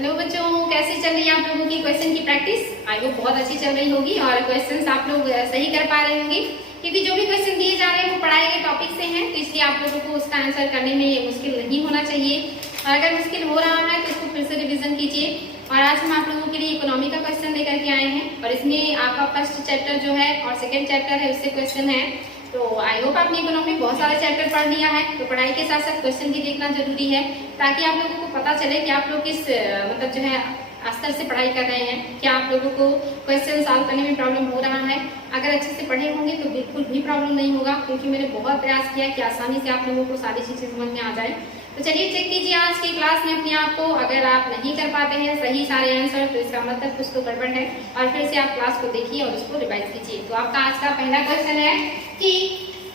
Hello बच्चों, कैसी चल रही है आप लोगों की क्वेश्चन की प्रैक्टिस? आई होप बहुत अच्छी चल रही होगी और क्वेश्चंस आप लोग सही कर पा रहे होंगे, क्योंकि जो भी क्वेश्चन दिए जा रहे हैं वो पढ़ाए गए टॉपिक से हैं, तो इसलिए आप लोगों को उसका आंसर करने में ये मुश्किल नहीं होना चाहिए। और अगर मुश्किल हो रहा है तो इसको फिर से रिविजन कीजिए। और आज हम आप लोगों के लिए इकोनॉमी का क्वेश्चन लेकर के आए हैं और इसमें आपका फर्स्ट चैप्टर जो है और सेकेंड चैप्टर है उससे क्वेश्चन है। तो आई होप आपने इकोनॉमी बहुत सारे चैप्टर पढ़ लिया है, तो पढ़ाई के साथ साथ क्वेश्चन भी देखना जरूरी है, ताकि आप लोगों को पता चले कि आप लोग किस मतलब जो है स्तर से पढ़ाई कर रहे हैं। क्या आप लोगों को क्वेश्चन सॉल्व करने में प्रॉब्लम हो रहा है? अगर अच्छे से पढ़े होंगे तो बिल्कुल भी प्रॉब्लम नहीं होगा, क्योंकि मैंने बहुत प्रयास किया कि आसानी से आप लोगों को सारी चीजें समझ में आ जाए। तो चलिए चेक कीजिए आज की क्लास में अपने आप को। अगर आप नहीं कर पाते हैं सही सारे आंसर तो इसका मतलब कुछ तो गड़बड़ है, और फिर से आप क्लास को देखिए और उसको रिवाइज कीजिए। तो आपका आज का पहला क्वेश्चन है कि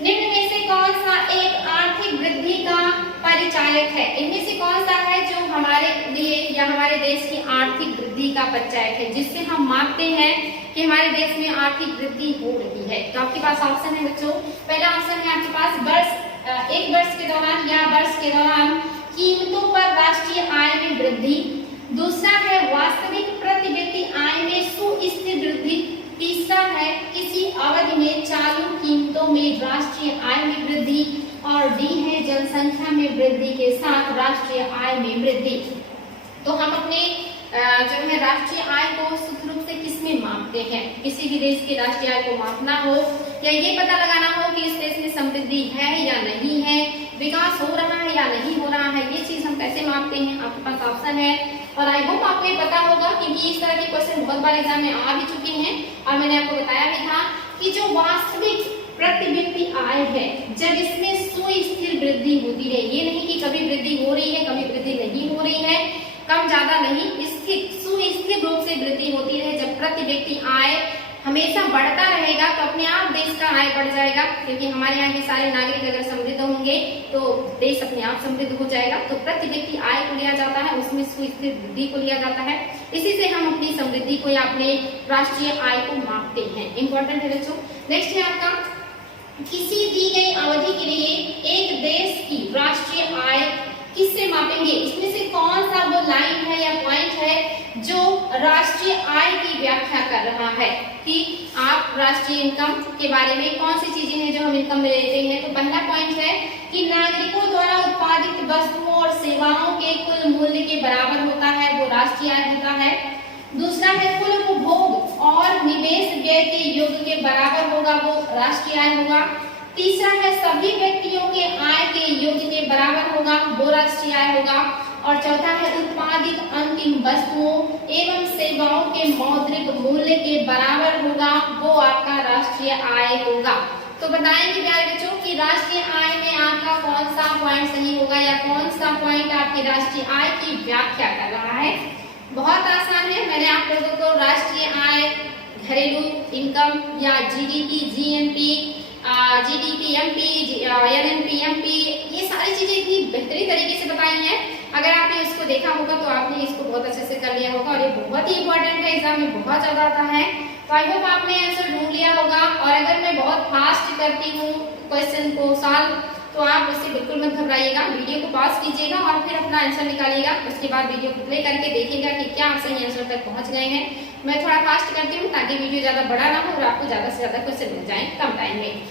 निम्न में से कौन सा एक आर्थिक वृद्धि का परिचायक है? इनमें से कौन सा है जो हमारे लिए या हमारे देश की आर्थिक वृद्धि का परिचायक है, जिससे हम मापते हैं कि हमारे देश में आर्थिक वृद्धि हो रही है? तो आपके पास ऑप्शन है बच्चों। पहला ऑप्शन है आपके पास एक वर्ष के दौरान या वर्ष के दौरान कीमतों पर राष्ट्रीय आय में वृद्धि। दूसरा है वास्तविक प्रति व्यक्ति आय में सुस्थिर वृद्धि। तीसरा है किसी अवधि में चालू कीमतों में राष्ट्रीय आय में वृद्धि। और डी है जनसंख्या में वृद्धि के साथ राष्ट्रीय आय में वृद्धि। तो हम अपने जो है राष्ट्रीय आय को सूत्र रूप से किसमें मापते हैं? किसी भी देश की राष्ट्रीय आय को मापना हो या ये पता लगाना हो कि इस देश में समृद्धि है या नहीं है, विकास हो रहा है या नहीं हो रहा है, ये चीज हम कैसे मापते हैं? आपके पास ऑप्शन है। और आई होप आपको ये पता होगा, क्योंकि इस तरह के क्वेश्चन बहुत बार एग्जाम में आ भी चुके हैं और मैंने आपको बताया भी था कि जो वास्तविक प्रति व्यक्ति आय है, जब इसमें सुस्थिर वृद्धि होती है, ये नहीं कि कभी वृद्धि हो रही है कभी वृद्धि नहीं हो रही है, कम ज्यादा नहीं, सुस्थिर रूप से वृद्धि होती रहे, जब प्रति व्यक्ति आय हमेशा बढ़ता रहेगा तो अपने आप देश का आय बढ़ जाएगा, क्योंकि हमारे यहाँ के सारे नागरिक अगर समृद्ध होंगे तो देश अपने आप समृद्ध हो जाएगा। तो प्रति व्यक्ति आय को लिया जाता है, उसमें सुस्थिर वृद्धि को लिया जाता है, इसी से हम अपनी समृद्धि को या अपने राष्ट्रीय आय को मापते हैं। इंपॉर्टेंट है बच्चों। नेक्स्ट है आपका, किसी दी गई अवधि के लिए एक देश की राष्ट्रीय आय किससे मापेंगे? इसमें से कौन सा वो लाइन है या पॉइंट है जो राष्ट्रीय आय की व्याख्या कर रहा है कि आप राष्ट्रीय इनकम के बारे में कौन सी चीजें हैं जो हम इनकम में लेते हैं? तो पहला पॉइंट है कि नागरिकों द्वारा उत्पादित वस्तुओं और सेवाओं के कुल मूल्य के बराबर होता है, वो राष्ट्रीय आय होता है। दूसरा है कुल उपभोग और निवेश व्यय के योग के बराबर होगा, वो राष्ट्रीय आय होगा। तीसरा है सभी व्यक्तियों के आय के योग के बराबर होगा, वो राष्ट्रीय आय होगा। और चौथा है उत्पादित अंतिम वस्तुओं एवं सेवाओं के मौद्रिक मूल्य के बराबर होगा, वो आपका राष्ट्रीय आय होगा। तो बताएंगे प्यारे बच्चों कि राष्ट्रीय आय में आपका कौन सा पॉइंट सही होगा या कौन सा पॉइंट आपकी राष्ट्रीय आय की व्याख्या कर रहा है? बहुत आसान है। मैंने आप लोगों को राष्ट्रीय आय, घरेलू इनकम या जीडीपी, जीएनपी, जीडीपीएमपी, एनएनपीएमपी, ये सारी चीजें इतनी बेहतरीन तरीके से बताई हैं। अगर आपने इसको देखा होगा तो आपने इसको बहुत अच्छे से कर लिया होगा, और ये बहुत ही इंपॉर्टेंट है, एग्जाम में बहुत ज्यादा आता है। तो आई होप आपने आंसर ढूंढ लिया होगा। और अगर मैं बहुत फास्ट करती हूँ क्वेश्चन को सॉल्व तो आप उससे बिल्कुल मत घबराइएगा, वीडियो को पॉज कीजिएगा और फिर अपना आंसर निकालिएगा। उसके बाद वीडियो को प्ले करके देखिएगा कि क्या आप सही आंसर तक पहुंच गए हैं। मैं थोड़ा फास्ट करती हूँ ताकि वीडियो ज्यादा बड़ा ना हो और आपको ज्यादा से ज्यादा क्वेश्चन मिल जाए कम टाइम में।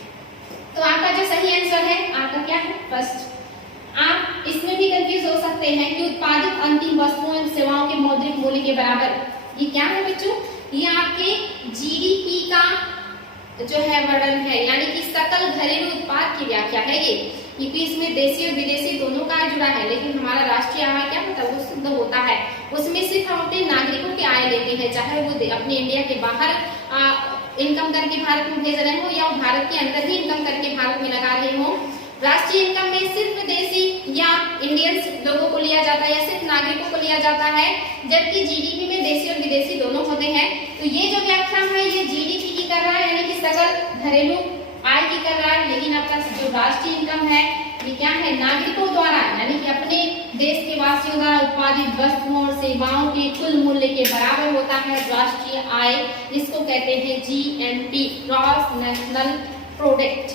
तो आपका जो सही आंसर है आपका क्या है? फर्स्ट। आप इसमें भी कंफ्यूज हो सकते हैं कि उत्पादित अंतिम वस्तुओं एवं सेवाओं के मौद्रिक मूल्य के बराबर, ये क्या है बच्चों? ये आपके जीडीपी का जो है वर्णन है, यानी कि सकल घरेलू उत्पाद की व्याख्या है ये, क्योंकि इसमें देशी और विदेशी दोनों का जुड़ा है। लेकिन हमारा राष्ट्रीय आय क्या होता है? वो शुद्ध होता है, उसमें सिर्फ हम अपने नागरिकों की आय लेते हैं, चाहे वो अपने इंडिया के बाहर इनकम करके भारत में भेज रहे हो या भारत के अंदर ही इनकम करके भारत में लगा रहे हो। राष्ट्रीय इनकम में सिर्फ देशी या इंडियंस लोगों को लिया जाता है या सिर्फ नागरिकों को लिया जाता है, जबकि जीडीपी में देशी और विदेशी दोनों होते हैं। तो ये जो व्याख्या है ये जीडीपी की कर रहा है, यानी कि सकल घरेलू आय की कर रहा है। लेकिन आपका जो राष्ट्रीय इनकम है ये क्या है? नागरिकों द्वारा, यानी कि अपने देश के वासियों द्वारा उत्पादित वस्तुओं और सेवाओं के कुल मूल्य के बराबर होता है राष्ट्रीय आय, जिसको कहते हैं GNP, gross national product.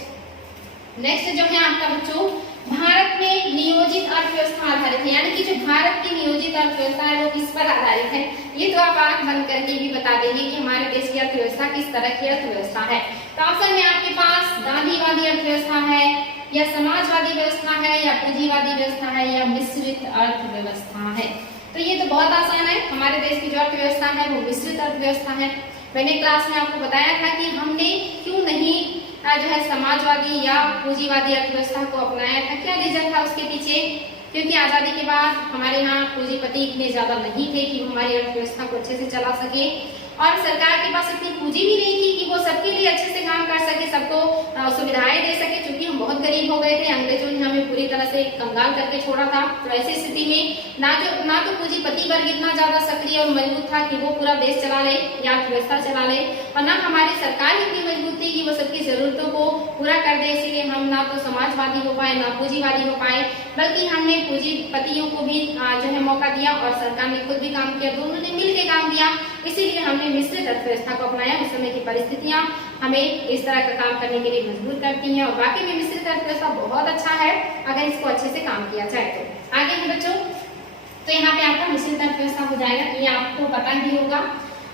Next जो है आपका बच्चों, भारत में नियोजित अर्थव्यवस्था आधारित है, यानी कि जो भारत की नियोजित नियोजित अर्थव्यवस्था है वो किस पर आधारित है? ये तो आप आंख बंद करके भी बता देंगे कि हमारे देश की अर्थव्यवस्था किस तरह की अर्थव्यवस्था है। तो ऑप्शन में आपके पास गांधीवादी अर्थव्यवस्था है या समाजवादी व्यवस्था है या पूंजीवादी व्यवस्था है या मिश्रित अर्थव्यवस्था है। तो ये तो बहुत आसान है, हमारे देश की जो अर्थव्यवस्था है वो मिश्रित अर्थव्यवस्था है। मैंने क्लास में आपको बताया था कि हमने क्यों नहीं जो है समाजवादी या पूंजीवादी अर्थव्यवस्था को अपनाया था, क्या रीजन था उसके पीछे? क्योंकि आजादी के बाद हमारे यहाँ पूंजीपति इतने ज्यादा नहीं थे कि वो हमारी अर्थव्यवस्था को अच्छे से चला सके, और सरकार के पास इतनी पूंजी भी नहीं थी कि वो सबके लिए अच्छे से काम कर सके, सबको सुविधाएं दे सके। क्योंकि हम बहुत गरीब हो गए थे, अंग्रेजों ने हमें पूरी तरह से कंगाल करके छोड़ा था। तो ऐसी स्थिति में ना तो पूंजीपति वर्ग इतना ज्यादा सक्रिय और मजबूत था कि वो पूरा देश चला ले या अर्थव्यवस्था चला ले, और ना हमारी सरकार इतनी मजबूत थी कि वो सबकी जरूरतों को पूरा कर दे। इसीलिए हम ना तो समाजवादी हो पाए ना पूंजीवादी हो पाए, बल्कि हमने पूंजीपतियों को भी जो है मौका दिया और सरकार ने खुद भी काम किया, दोनों ने मिलकर काम किया। इसीलिए हमने मिश्रित अर्थव्यवस्था को अपनाया। उस समय की परिस्थितियां हमें इस तरह का काम करने के लिए मजबूर करती हैं, और बाकी में मिश्रित अर्थव्यवस्था बहुत अच्छा है अगर इसको अच्छे से काम किया जाए तो। आगे है बच्चों, तो यहाँ पे आपका मिश्रित अर्थव्यवस्था हो जाएगा, तो ये आपको पता ही होगा।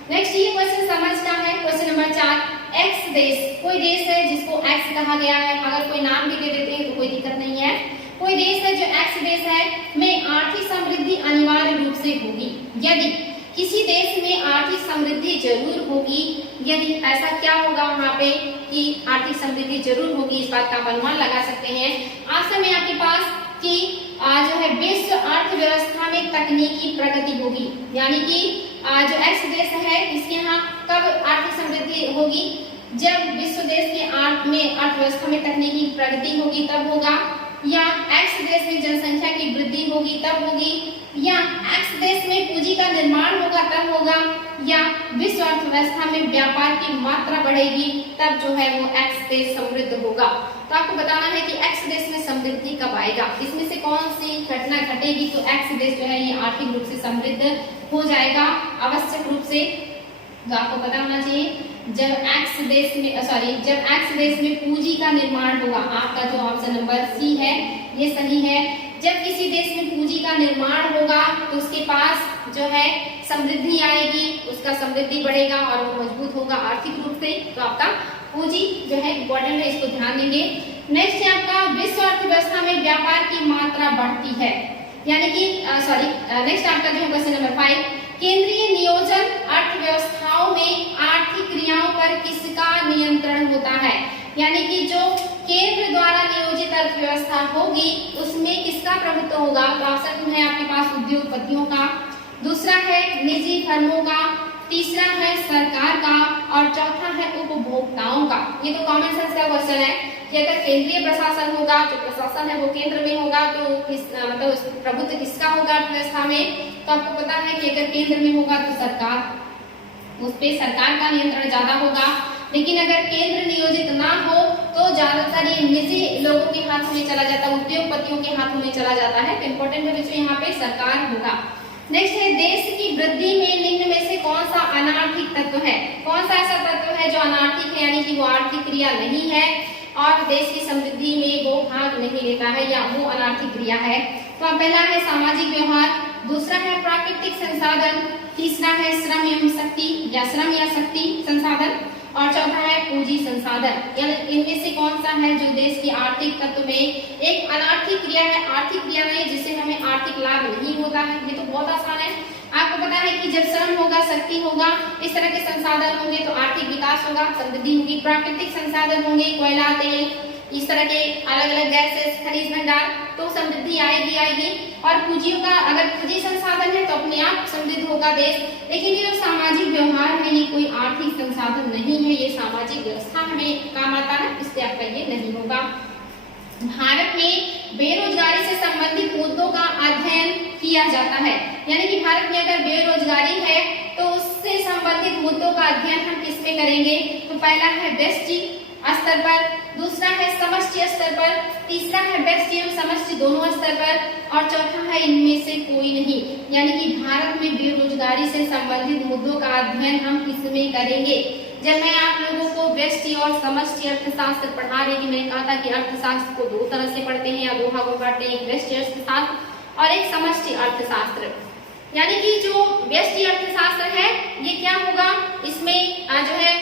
नेक्स्ट ये क्वेश्चन समझना है, क्वेश्चन नंबर 4, एक्स देश, कोई देश है जिसको एक्स कहा गया है, अगर कोई नाम भी दे देते हैं तो कोई दिक्कत नहीं है। कोई देश है जो एक्स देश है में आर्थिक समृद्धि अनिवार्य रूप से होगी यदि किसी देश में आर्थिक समृद्धि जरूर होगी। यदि ऐसा क्या होगा वहाँ पे कि आर्थिक समृद्धि जरूर होगी, इस बात का आप अनुमान लगा सकते हैं। आंसर में आपके पास कि जो है विश्व अर्थव्यवस्था में तकनीकी प्रगति होगी, यानी कि जो एक्स देश है इसके यहाँ कब आर्थिक समृद्धि होगी? जब विश्व देश के अर्थव्यवस्था में तकनीकी प्रगति होगी तब होगा, या एक्स देश में जनसंख्या की वृद्धि होगी तब होगी, या एक्स देश में पूंजी का निर्माण होगा तब होगा, या विश्व अर्थव्यवस्था में व्यापार की मात्रा बढ़ेगी तब जो है वो एक्स देश समृद्ध होगा। तो आपको बताना है कि एक्स देश में समृद्धि कब आएगा, इसमें से कौन सी घटना घटेगी तो एक्स देश जो है ये आर्थिक रूप से समृद्ध हो जाएगा आवश्यक रूप से। तो आपको पता होना चाहिए जब एक्स देश में पूंजी का निर्माण होगा, आपका जो ऑप्शन नंबर सी है ये सही है। जब किसी देश में पूंजी का निर्माण होगा तो उसके पास जो है समृद्धि आएगी, उसका समृद्धि बढ़ेगा और वो मजबूत होगा आर्थिक रूप से। तो आपका पूंजी जो है इम्पोर्टेंट है, इसको ध्यान देंगे। नेक्स्ट है आपका विश्व अर्थव्यवस्था में व्यापार की मात्रा बढ़ती है, यानी कि नेक्स्ट आपका जो है क्वेश्चन नंबर 5, केंद्रीय नियोजन अर्थव्यवस्थाओं में आर्थिक क्रियाओं पर किसका नियंत्रण होता है? यानी कि जो केंद्र द्वारा नियोजित अर्थव्यवस्था होगी उसमें किसका प्रभुत्व होगा? तो ऑप्शन है आपके पास उद्योगपतियों का, दूसरा है निजी फर्मों का, तीसरा है सरकार का, और चौथा है उपभोक्ताओं का। ये तो कॉमन सेंस का क्वेश्चन है कि अगर केंद्रीय प्रशासन होगा, जो प्रशासन है वो केंद्र में होगा, तो मतलब प्रभुत्व किसका होगा अर्थव्यवस्था में? तो आपको पता है कि अगर केंद्र में होगा तो सरकार, उस पे सरकार का नियंत्रण ज्यादा होगा। लेकिन अगर केंद्र नियोजित ना हो तो ज्यादातर ये निजी लोगों के हाथों में चला जाता है, उद्योगपतियों के हाथों में चला जाता है। तो इम्पोर्टेंट है बच्चों यहाँ पे सरकार होगा। नेक्स्ट है देश की वृद्धि में निम्न में से कौन सा अनार्थिक तत्व है? कौन सा ऐसा तत्व है जो अनार्थिक है, यानी कि वो आर्थिक क्रिया नहीं है और देश की समृद्धि में वो भाग नहीं लेता है, या वो अनार्थिक क्रिया है? तो पहला है सामाजिक व्यवहार, दूसरा है प्राकृतिक संसाधन, तीसरा है श्रम या शक्ति संसाधन, और चौथा है पूंजी संसाधन। यानी इनमें से कौन सा है जो देश की आर्थिक तत्व में एक अनार्थिक क्रिया है, आर्थिक क्रिया नहीं जिससे हमें आर्थिक लाभ नहीं होता है? ये तो बहुत आसान है। आपको पता है कि जब श्रम होगा, शक्ति होगा, इस तरह के संसाधन होंगे तो आर्थिक विकास होगा, समृद्धि होगी। प्राकृतिक संसाधन होंगे, कोयला, तेल, इस तरह के अलग अलग गैसेस, खनिज भंडार, तो समृद्धि आएगी। और पूंजियों का अगर पूंजी संसाधन है तो अपने आप समृद्ध होगा देश। लेकिन ये जो सामाजिक व्यवहार है ये कोई आर्थिक संसाधन नहीं है, ये सामाजिक व्यवस्था हमें काम आता है, इससे आपका ये नहीं होगा। भारत में बेरोजगारी से संबंधित मुद्दों का अध्ययन किया जाता है, यानी कि भारत में अगर बेरोजगारी है तो उससे संबंधित मुद्दों का अध्ययन हम किसमें करेंगे? तो पहला है व्यष्टि स्तर पर, दूसरा है समष्टि स्तर पर, तीसरा है व्यष्टि एवं समष्टि दोनों स्तर पर, और चौथा है इनमें से कोई नहीं। यानी कि भारत में बेरोजगारी से संबंधित मुद्दों का अध्ययन हम किसमें करेंगे? जब मैं आप लोगों को व्यष्टि और समष्टि अर्थशास्त्र पढ़ा रही थी, मैंने कहा था कि अर्थशास्त्र को दो तरह से पढ़ते हैं या दो भागों में बांटते हैं, एक व्यष्टि अर्थशास्त्र और एक समष्टि अर्थशास्त्र। यानी कि जो व्यष्टि अर्थशास्त्र है ये क्या होगा, इसमें जो है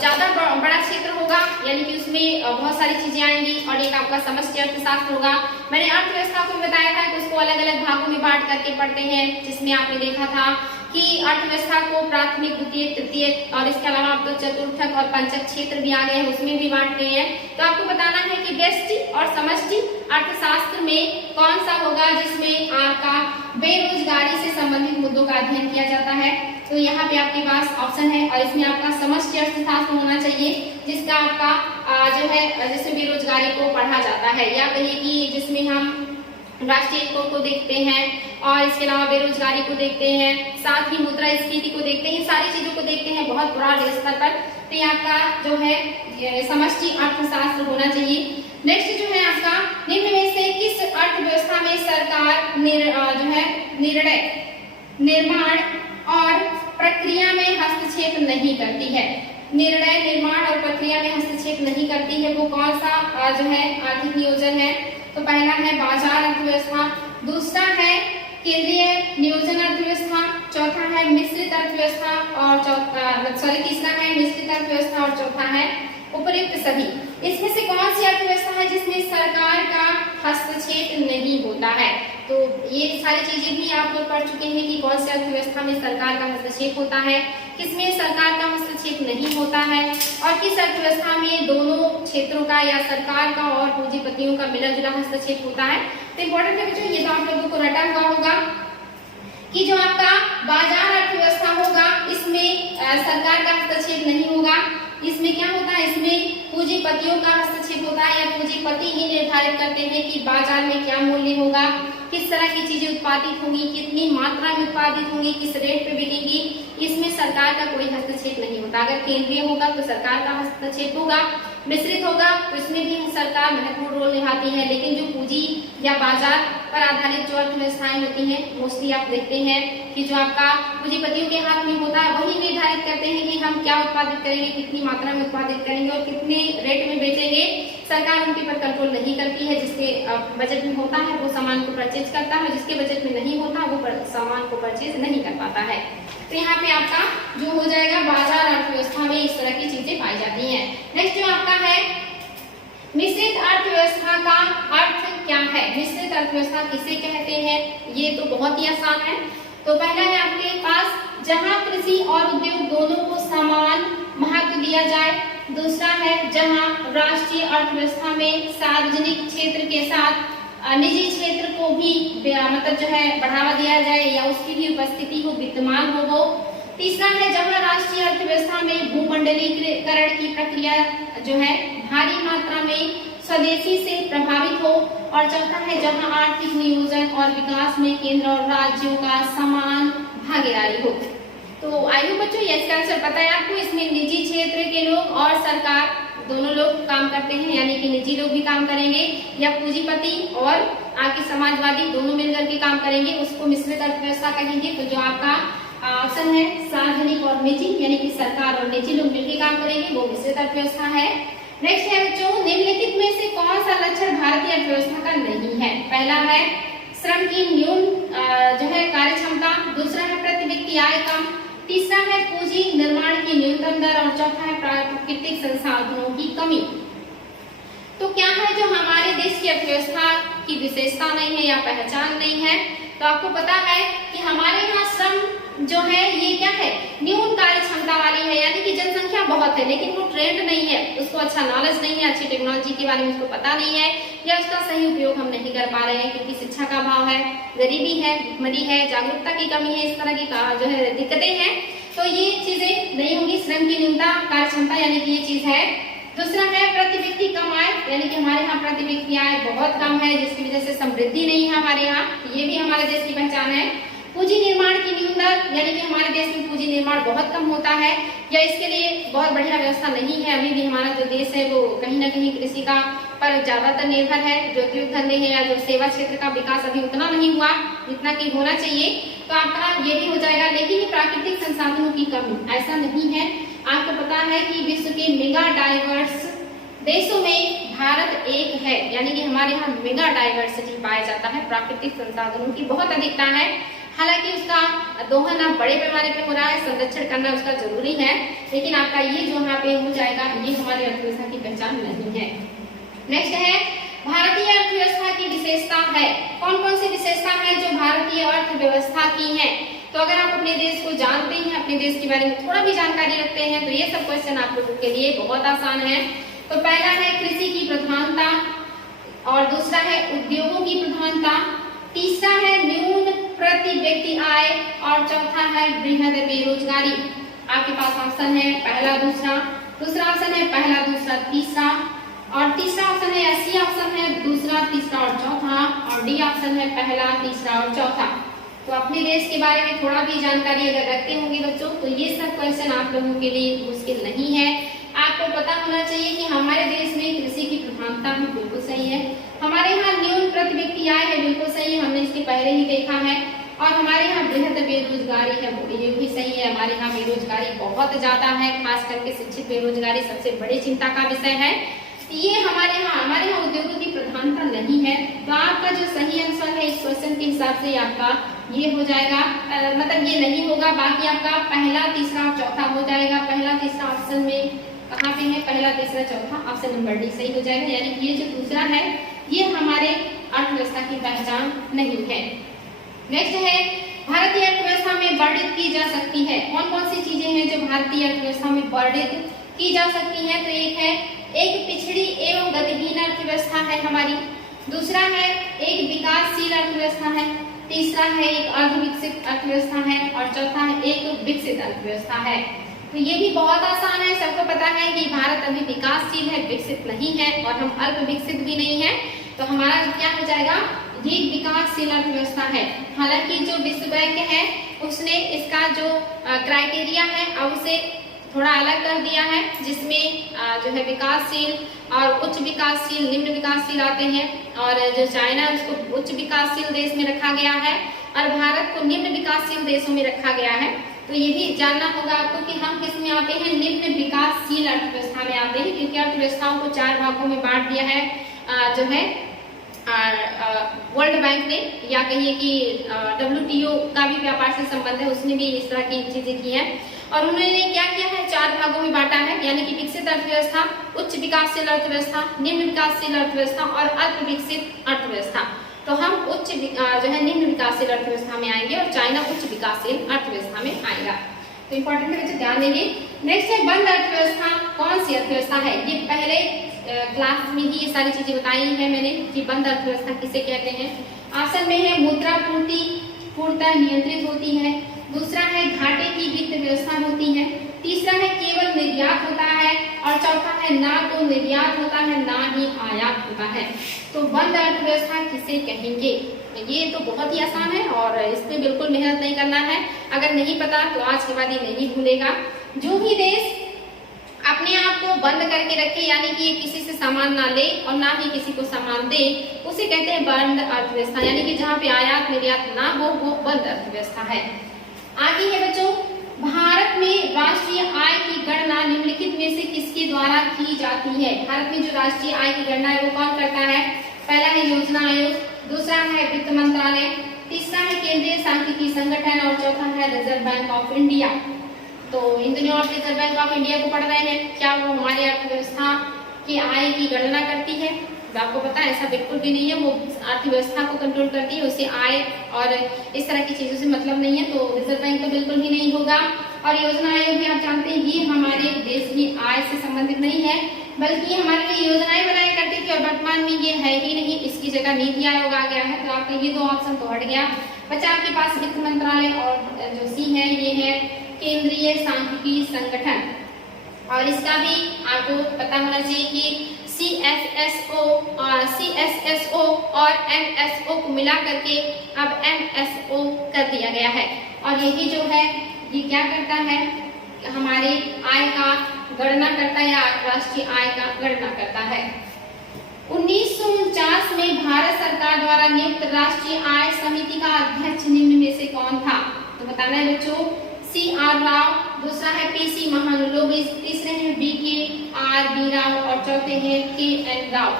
ज्यादा बड़ा क्षेत्र होगा, यानी कि उसमें बहुत सारी चीजें आएंगी। और एक आपका समष्टि अर्थशास्त्र होगा। मैंने अर्थव्यवस्था को बताया था कि उसको अलग अलग भागों में बांट करके पढ़ते हैं, जिसमें आपने देखा था कि अर्थव्यवस्था को प्राथमिक, द्वितीयक, तृतीयक और इसके अलावा आप तो चतुर्थक और पंचक क्षेत्र भी आ गए हैं, उसमें भी बांटते हैं। तो आपको बताना है कि व्यष्टि और समष्टि अर्थशास्त्र में कौन सा होगा जिसमें आपका बेरोजगारी से संबंधित मुद्दों का अध्ययन किया जाता है। तो यहाँ पे आपके पास ऑप्शन है, और इसमें आपका समष्टि अर्थशास्त्र होना चाहिए, जिसका आपका जो है जिसमें बेरोजगारी को पढ़ा जाता है, या कहिए कि जिसमें हम राष्ट्रीय कोष को देखते हैं और इसके अलावा बेरोजगारी को देखते हैं, साथ ही मुद्रास्फीति को देखते हैं, सारी चीजों को देखते हैं बहुत बड़ा स्तर पर। तो ये आपका जो है समष्टि अर्थशास्त्र होना चाहिए। नेक्स्ट जो है आपका, निम्न में से किस अर्थव्यवस्था में सरकार जो है निर्णय, निर्माण और प्रक्रिया में हस्तक्षेप नहीं करती है? निर्णय, निर्माण और प्रक्रिया में हस्तक्षेप नहीं करती है वो कौन सा जो है आर्थिक नियोजन है? तो पहला है बाजार अर्थव्यवस्था, दूसरा है केंद्रीय नियोजन अर्थव्यवस्था, चौथा है मिश्रित अर्थव्यवस्था और तीसरा है मिश्रित अर्थव्यवस्था और चौथा है उपयुक्त सभी। इसमें से कौन सी अर्थव्यवस्था है जिसमें सरकार का हस्तक्षेप नहीं होता है? तो ये सारी चीजें भी आप लोग पढ़ चुके हैं कि कौन सी अर्थव्यवस्था में सरकार का हस्तक्षेप होता है, किसमें सरकार का हस्तक्षेप नहीं होता है, और किस अर्थव्यवस्था में दोनों क्षेत्रों का या सरकार का और पूंजीपतियों का मिला जुला हस्तक्षेप होता है। तो इम्पोर्टेंट है बच्चों, ये तो आप लोगों को रटा हुआ होगा कि जो आपका बाजार अर्थव्यवस्था होगा इसमें सरकार का हस्तक्षेप नहीं होगा। इसमें क्या होता है, इसमें पूंजीपतियों का हस्तक्षेप होता है, या पूंजीपति ही निर्धारित करते हैं कि बाजार में क्या मूल्य होगा, किस तरह की चीजें उत्पादित होंगी, कितनी मात्रा में उत्पादित होंगी, किस रेट पे बिकेंगी। इसमें सरकार का कोई हस्तक्षेप नहीं होता। अगर केंद्रीय होगा तो सरकार का हस्तक्षेप होगा, मिश्रित होगा तो इसमें भी सरकार महत्वपूर्ण रोल निभाती है। लेकिन जो पूंजी या बाजार पर आधारित जो अर्थव्यवस्थाएं होती हैं, मोस्टली आप देखते हैं कि जो आपका पूंजीपतियों के हाथ में होता है, वही निर्धारित करते हैं कि हम क्या उत्पादित करेंगे, कितनी मात्रा में उत्पादित करेंगे और कितने रेट में बेचेंगे। सरकार उनके पर कंट्रोल नहीं करती है। जिसके बजट में होता है वो सामान को परचेज करता है, जिसके बजट में नहीं होता वो सामान को परचेज नहीं कर पाता है। तो यहाँ पे आपका जो हो जाएगा बाजार अर्थव्यवस्था में इस तरह की चीजें पाई जाती हैं। नेक्स्ट जो आपका है मिश्रित अर्थव्यवस्था का अर्थ क्या है? मिश्रित अर्थव्यवस्था किसे कहते हैं? ये तो बहुत ही आसान है। तो पहला है आपके पास जहां कृषि और उद्योग दोनों को समान महत्व दिया जाए। दूसरा है जहां राष्ट्रीय अर्थव्यवस्था में सार्वजनिक क्षेत्र के साथ निजी क्षेत्र को भी मतलब जो है बढ़ावा दिया जाए या उसकी भी उपस्थिति हो, विद्यमान हो। तीसरा है जहां राष्ट्रीय अर्थव्यवस्था में भूमंडलीकरण की प्रक्रिया जो है भारी मात्रा में स्वदेशी से प्रभावित हो। और चौथा है जहां आर्थिक नियोजन और विकास में केंद्र और राज्यों का समान भागीदारी हो। तो आयु बच्चों ये इसका आंसर पता है आपको। इसमें निजी क्षेत्र के लोग और सरकार दोनों लोग काम करते हैं, यानी कि निजी लोग भी काम करेंगे या पूंजीपति और आपके समाजवादी दोनों मिलकर के काम करेंगे, उसको मिश्रित अर्थव्यवस्था कहेंगे। तो जो आपका ऑप्शन है सार्वजनिक और निजी, यानी कि सरकार और निजी लोग मिलकर काम करेंगे, वो मिश्रित अर्थव्यवस्था है। नेक्स्ट है बच्चों निम्नलिखित में से कौन सा लक्षण भारतीय अर्थव्यवस्था का नहीं है? पहला है श्रम की न्यून जो है कार्य क्षमता, दूसरा है प्रति व्यक्ति आय कम, तीसरा है पूंजी निर्माण की न्यूनतम दर और चौथा है प्राकृतिक संसाधनों की कमी। तो क्या है जो हमारे देश की अर्थव्यवस्था की विशेषता नहीं है या पहचान नहीं है? तो आपको पता है कि हमारे यहाँ श्रम जो है ये क्या है, न्यून कार्य क्षमता वाली है, यानी कि जनसंख्या बहुत है लेकिन वो ट्रेंड नहीं है, उसको अच्छा नॉलेज नहीं है, अच्छी टेक्नोलॉजी के बारे में उसको पता नहीं है, या उसका सही उपयोग हम नहीं कर पा रहे हैं क्योंकि शिक्षा का अभाव है, गरीबी है, भुखमरी है, जागरूकता की कमी है, इस तरह की जो है दिक्कतें हैं। तो ये चीजें नहीं होंगी। श्रम की न्यूनता कार्य क्षमता यानी कि ये चीज है। दूसरा है प्रति व्यक्ति कम आय, यानी कि हमारे यहाँ प्रति व्यक्ति आय बहुत कम है जिसकी वजह से समृद्धि नहीं है हमारे यहाँ, ये भी हमारे देश की पहचान है। पूंजी निर्माण की न्यून दर, यानी कि हमारे देश में पूंजी निर्माण बहुत कम होता है या इसके लिए बहुत बढ़िया व्यवस्था नहीं है। अभी भी हमारा जो देश है वो कहीं ना कहीं कृषि का पर ज्यादातर निर्भर है। जो उद्योग धंधे हैं या जो सेवा क्षेत्र का विकास अभी उतना नहीं हुआ जितना कि होना चाहिए। तो आपका ये भी हो जाएगा। लेकिन प्राकृतिक संसाधनों की कमी ऐसा नहीं है। आपको पता है कि विश्व के मेगा डाइवर्स देशों में भारत एक है, यानी कि हमारे यहाँ मेगा डाइवर्सिटी पाया जाता है, प्राकृतिक संसाधनों की बहुत अधिकता है। हालांकि उसका दोहन अब बड़े पैमाने पे हो रहा है, संरक्षण करना उसका जरूरी है, लेकिन आपका ये जो यहाँ पे हो जाएगा, ये हमारी अर्थव्यवस्था की पहचान नहीं है। नेक्स्ट है भारतीय अर्थव्यवस्था की विशेषता है। कौन कौन सी विशेषता है जो भारतीय अर्थव्यवस्था की है? तो अगर आप अपने देश को जानते हैं, अपने देश के बारे में थोड़ा भी जानकारी रखते हैं, तो ये सब क्वेश्चन आप लोगों के लिए बहुत आसान है। तो पहला है कृषि की प्रधानता, और दूसरा है उद्योगों की प्रधानता, तीसरा है न्यून प्रति व्यक्ति आय, और चौथा है बृहद बेरोजगारी। आपके पास ऑप्शन है पहला दूसरा, दूसरा ऑप्शन है पहला दूसरा तीसरा, और तीसरा ऑप्शन है सी ऑप्शन है दूसरा तीसरा और चौथा, और डी ऑप्शन है पहला तीसरा और चौथा। तो अपने देश के बारे में थोड़ा भी जानकारी अगर रखते होंगे बच्चों, तो ये सब क्वेश्चन आप लोगों के लिए मुश्किल नहीं है। आपको पता होना चाहिए कि हमारे देश में कृषि की प्रधानता भी बिल्कुल सही है, हमारे यहाँ न्यून प्रति व्यक्ति आय है, बिल्कुल सही है, हमने इसके पहले ही देखा है, और हमारे यहाँ बृहद बेरोजगारी है, ये भी सही है। हमारे यहाँ बेरोजगारी बहुत ज्यादा है, खास करके शिक्षित बेरोजगारी सबसे बड़ी चिंता का विषय है। ये हमारे यहाँ उद्योगों की प्रधानता नहीं है। तो आपका जो सही आंसर है इस क्वेश्चन के हिसाब से आपका ये हो जाएगा, मतलब ये नहीं होगा, बाकी आपका पहला तीसरा और चौथा हो जाएगा। पहला तीसरा ऑप्शन में कहाँ पे है? पहला तीसरा चौथा, ऑप्शन नंबर डी सही हो जाएगा। यानी कि ये जो दूसरा है ये हमारे अर्थव्यवस्था की पहचान नहीं है। नेक्स्ट है भारतीय अर्थव्यवस्था में वर्णित की जा सकती है। कौन कौन सी चीजें हैं जो भारतीय अर्थव्यवस्था में वर्णित की जा सकती है? तो एक पिछड़ी एवं गतिहीन अर्थव्यवस्था है हमारी, दूसरा है एक विकासशील अर्थव्यवस्था है, तीसरा है एक अर्धविकसित अर्थव्यवस्था है, और चौथा है एक विकसित अर्थव्यवस्था है। तो ये भी बहुत आसान है, सबको पता है कि भारत अभी विकासशील है, विकसित नहीं है, और हम अल्प विकसित भी नहीं है। तो हमारा क्या हो जाएगा? ये विकासशील अर्थव्यवस्था है। हालांकि जो विश्व बैंक है उसने इसका जो क्राइटेरिया है अब उसे थोड़ा अलग कर दिया है, जिसमें जो है विकासशील और उच्च विकासशील, निम्न विकासशील आते हैं, और जो चाइना उसको उच्च विकासशील देश में रखा गया है, और भारत को निम्न विकासशील देशों में रखा गया है। तो ये भी जानना होगा आपको कि हम किस में आते हैं? निम्न विकासशील अर्थव्यवस्था में आते हैं, क्योंकि अर्थव्यवस्थाओं को 4 भागों में बांट दिया है जो है वर्ल्ड बैंक ने, या कहिए कि WTO का भी व्यापार से संबंध है, उसने भी इस तरह की चीजें की हैं। और उन्होंने क्या किया है? 4 भागों में बांटा है, यानी कि विकसित अर्थव्यवस्था, उच्च विकासशील अर्थव्यवस्था, निम्न विकासशील अर्थव्यवस्था और अल्प विकसित अर्थव्यवस्था। तो हम उच्च जो है निम्न विकासशील अर्थव्यवस्था में आएंगे, और चाइना उच्च विकासशील अर्थव्यवस्था में आएगा। तो इम्पोर्टेंट है बच्चे, ध्यान देंगे। नेक्स्ट है बंद अर्थव्यवस्था। कौन सी अर्थव्यवस्था है? ये पहले क्लास में ही ये सारी चीजें बताई है मैंने कि बंद अर्थव्यवस्था किसे कहते हैं। ऑप्शन में है मुद्रा पूर्ति पूर्णतः नियंत्रित होती है, दूसरा है घाटे की वित्त व्यवस्था होती है, तीसरा है केवल निर्यात होता है, और चौथा है ना तो निर्यात होता है ना ही आयात होता है। तो बंद अर्थव्यवस्था किसे कहेंगे? ये तो बहुत ही आसान है, और इस पे बिल्कुल मेहनत नहीं करना है। अगर नहीं पता तो आज के बाद ये नहीं भूलेगा। जो भी देश अपने आप को बंद करके रखे, यानी कि ये किसी से सामान ना ले और ना ही किसी को सामान दे, उसे कहते हैं बंद अर्थव्यवस्था। यानी कि जहाँ पे आयात निर्यात ना हो वो बंद अर्थव्यवस्था है। आगे है बच्चों, भारत में राष्ट्रीय आय की गणना निम्नलिखित में से किसके द्वारा की जाती है? भारत में जो राष्ट्रीय आय की गणना है वो कौन करता है? पहला है योजना आयोग, दूसरा है वित्त मंत्रालय, तीसरा है केंद्रीय सांख्यिकी संगठन, और चौथा है रिजर्व बैंक ऑफ इंडिया। तो इन दिनों आप रिजर्व बैंक ऑफ इंडिया को पढ़ रहे हैं, क्या वो हमारी अर्थव्यवस्था की आय की गणना करती है? तो आपको पता है ऐसा बिल्कुल भी नहीं है, वो अर्थव्यवस्था को कंट्रोल करती है, उसे आय और इस तरह की चीजों से मतलब नहीं है। तो रिजर्व बैंक तो बिल्कुल भी नहीं होगा। और योजना आयोग भी आप जानते हैं ये हमारे देश की आय से संबंधित नहीं है, बल्कि हमारे लिए योजनाएं बनाया करती थी, और वर्तमान में ये है ही नहीं, इसकी जगह नीति आयोग आ गया है। तो आपका ये 2 ऑप्शन तो हट गया, बचा आपके पास वित्त मंत्रालय, और जो सी है ये है केंद्रीय सांख्यिकी संगठन। और इसका भी आपको पता होना चाहिए कि CSSO और MSO को मिला करके अब MSO कर दिया गया है। और यही जो है ये क्या करता है? हमारे आय का गणना करता है, या राष्ट्रीय आय का गणना करता है। 1949 में भारत सरकार द्वारा नियुक्त राष्ट्रीय आय समिति का अध्यक्ष निम्न में से कौन था? तो बताना है बच्चों, CR राव, दूसरा है PC महानुलोबिस, तीसरे हैं BKRB राव, और चौथे हैं KN राव।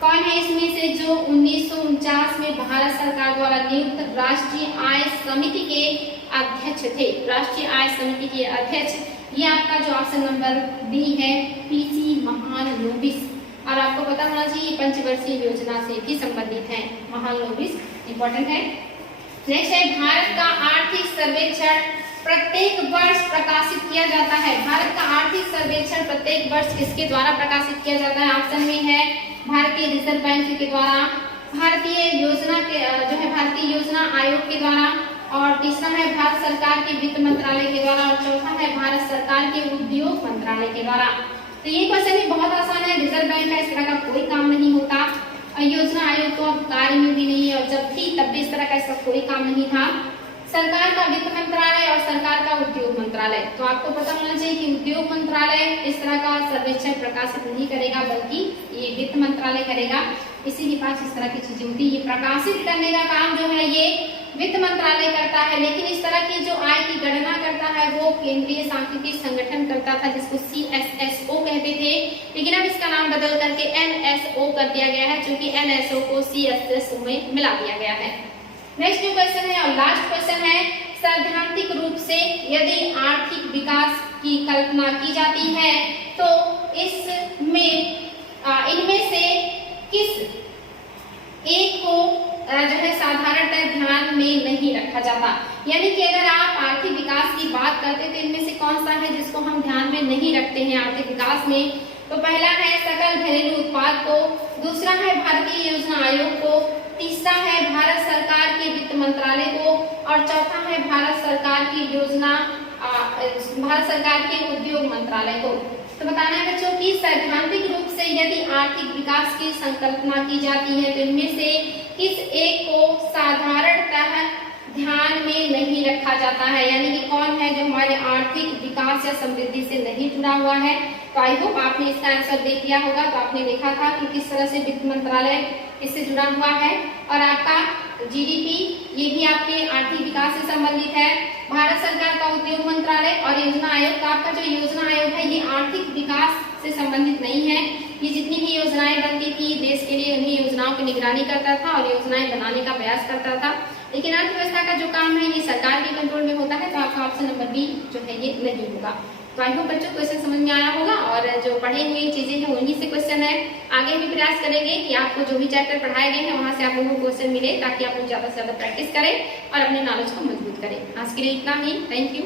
कौन है इसमें से जो 1949 में भारत सरकार द्वारा नियुक्त राष्ट्रीय आय समिति के अध्यक्ष थे? राष्ट्रीय आय समिति के अध्यक्ष, ये आपका जो ऑप्शन नंबर बी है, पीसी महालनोबिस। और आपको पता होना चाहिए पंचवर्षीय योजना से भी संबंधित है, महालनोबिस इंपॉर्टेंट है। नेक्स्ट है, भारत का आर्थिक सर्वेक्षण प्रत्येक वर्ष प्रकाशित किया जाता है। भारत का आर्थिक सर्वेक्षण प्रत्येक वर्ष किसके द्वारा प्रकाशित किया जाता है? ऑप्शन में है भारतीय रिजर्व बैंक के द्वारा, भारतीय योजना के जो है भारतीय योजना आयोग के द्वारा, और तीसरा है भारत सरकार के वित्त मंत्रालय के द्वारा, और चौथा है भारत सरकार के उद्योग मंत्रालय के द्वारा। तो ये क्वेश्चन भी बहुत आसान है। रिजर्व बैंक का इस तरह का कोई काम नहीं होता, और योजना आयोग तो अब कार्य में भी नहीं है, और जब थी तब भी इस तरह का इसका कोई काम नहीं था। सरकार का वित्त मंत्रालय और सरकार का उद्योग मंत्रालय, तो आपको पता होना चाहिए कि उद्योग मंत्रालय इस तरह का सर्वेक्षण प्रकाशित नहीं करेगा, बल्कि ये वित्त मंत्रालय करेगा। इसी के पास इस तरह की चीजें होती है। ये प्रकाशित करने का काम जो है ये वित्त मंत्रालय करता है, लेकिन इस तरह की जो आय की गणना करता है वो केंद्रीय सांख्यिकी संगठन करता था, जिसको CSSO कहते थे। लेकिन अब इसका नाम बदल करके NSO कर दिया गया है, क्योंकि NSO को CSSO में मिला दिया गया है। नेक्स्ट जो क्वेश्चन है और लास्ट क्वेश्चन है, सैद्धांतिक रूप से यदि आर्थिक विकास की कल्पना की जाती है तो इसमें इनमें से किस एक को जो है साधारणतः ध्यान में नहीं रखा जाता? यानी कि अगर आप आर्थिक विकास की बात करते हैं तो इनमें से कौन सा है जिसको हम ध्यान में नहीं रखते हैं आर्थिक विकास में? तो पहला है सकल घरेलू उत्पाद को, दूसरा है भारतीय योजना आयोग को, तीसरा है भारत सरकार के वित्त मंत्रालय को, और चौथा है भारत सरकार की योजना भारत सरकार के उद्योग मंत्रालय को। तो बताना है बच्चों कि सैद्धांतिक रूप से यदि आर्थिक विकास की संकल्पना की जाती है तो इनमें से किस एक को साधारणतः ध्यान में नहीं रखा जाता है? यानी कि कौन है जो हमारे आर्थिक विकास या समृद्धि से नहीं जुड़ा हुआ है? तो आई होप आपने इसका आंसर देख लिया होगा। तो आपने देखा था कि किस तरह से वित्त मंत्रालय इससे जुड़ा हुआ है, और आपका GDP ये भी आपके आर्थिक विकास से संबंधित है। भारत सरकार का उद्योग मंत्रालय और योजना आयोग का, आपका जो योजना आयोग है ये आर्थिक विकास से संबंधित नहीं है। ये जितनी भी योजनाएं बनती थी देश के लिए उन्हीं योजनाओं की निगरानी करता था और योजनाएं बनाने का प्रयास करता था। लेकिन अर्थव्यवस्था का जो काम है ये सरकार के कंट्रोल में होता है। तो आपका ऑप्शन नंबर बी जो है ये नहीं होगा। तो आई होप बच्चों क्वेश्चन समझ में आया होगा, और जो पढ़े हुई चीजें हैं उन्हीं से क्वेश्चन है। आगे भी प्रयास करेंगे कि आपको जो भी चैप्टर पढ़ाए गए हैं वहां से आप लोगों को क्वेश्चन मिले, ताकि आप लोग ज्यादा से ज्यादा प्रैक्टिस करें और अपने नॉलेज को मजबूत करें। आज के लिए इतना ही, थैंक यू।